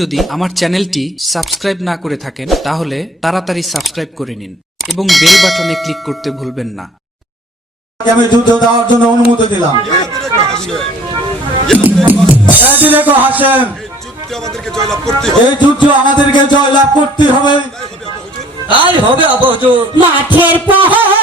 যদি আমার চ্যানেলটি সাবস্ক্রাইব না করে থাকেন তাহলে তাড়াতাড়ি সাবস্ক্রাইব করে নিন এবং বেল বাটনে ক্লিক করতে ভুলবেন না। আমি যুদ্ধ দেওয়ার জন্য অনুমতি দিলাম। দেখো হাসেম, এই যুদ্ধ আমাদেরকে জয়লাভ করতে হবে। তাই হবে আবু হুজুর। মাঠের পহর